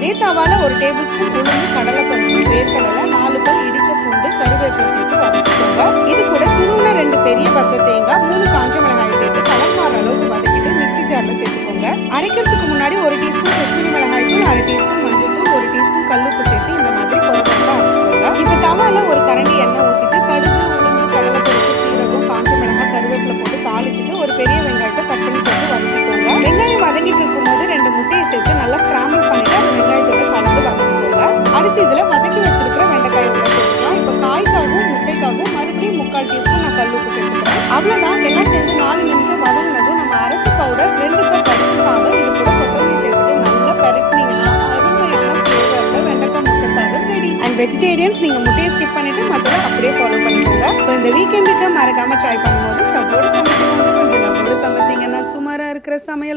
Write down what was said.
அதே தவால 1 table spoon உளுந்து, கடலைப்பருப்பு, வேர்க்கடலை, 4 பல் இடிச்ச பூண்டு, கருவேப்பிலை சேர்த்து வதக்கிக்கோங்க. இது கூட துருவின 2 பெரிய பத்த தேங்காய், 3 காஞ்ச மிளகாய் சேர்த்து கலர் மாற அளவுக்கு வதக்கிட்டு மிக்ஸி ஜார்ல சேர்த்துக்கோங்க. அரைக்கிறதுக்கு முன்னாடி 1 டீஸ்பூன் காஷ்மீரி மிளகாய் தூள், 1/2 டீஸ்பூன் மஞ்சள் தூள், 1 டீஸ்பூன் கல்லுப்பு சேர்த்து இந்த மாதிரி கொரகொரப்பா அரைச்சுக்கோங்க. இப்போ தவால 1 கரண்டி எண்ணெய் ஊற்றிட்டு கடுகு, உளுந்து, கடலைப்பருப்பு, சீரகம், காஞ்ச மிளகாய், கருவேப்பிலை போட்டு தாளிச்சிட்டு ஒரு பெரிய வெங்காயத்தை கட் பண்ணி சேர்த்து வதக்கிக்கோங்க. வெங்காயம் வதங்கிட்டு இருக்கும்போது 2 முட்டையை சேர்த்து நல்லா ஸ்கிராம்பிள் பண்ணிட்டு அந்த வெங்காயத்தோட கலந்து வதக்கிக்கோங்க. அடுத்து இதுல வதக்கி வச்சிருக்கிற வெண்டைக்காயை உள்ள சேர்த்துக்கலாம். இப்போ காய்க்காகவும் முட்டைக்காகவும் மறுபடியும் 3/4 டீஸ்பூன் நான் கல்லுப்பு சேர்த்துக்கிறேன். அவ்வளவுதான். எல்லாம் சேர்ந்து 4 நிமிஷம் வதங்கினதும் நம்ம அரைச்ச பவுடர் 2 கப் அரிசி சாதம் இது கூட கொத்தமல்லி சேர்த்துட்டு நல்லா பரட்டினீங்கன்னா அருமையான ஃப்ளேவர்ல வெண்டைக்காய் முட்டை சாதம் ரெடி. அண்ட் வெஜிடேரியன்ஸ் நீங்க முட்டையை ஸ்கிப் பண்ணிட்டு மற்றதை அப்படியே ஃபாலோ பண்ணிக்கோங்க. ஸோ இந்த வீக்கெண்டுக்கு மறக்காம ட்ரை பண்ணும்போது ஸ்டவ்வோட சமைக்கும் போது கொஞ்சம் நம்மளோட சமைச்சிங்கன்னா சுமாரா இருக்கிற சமையல்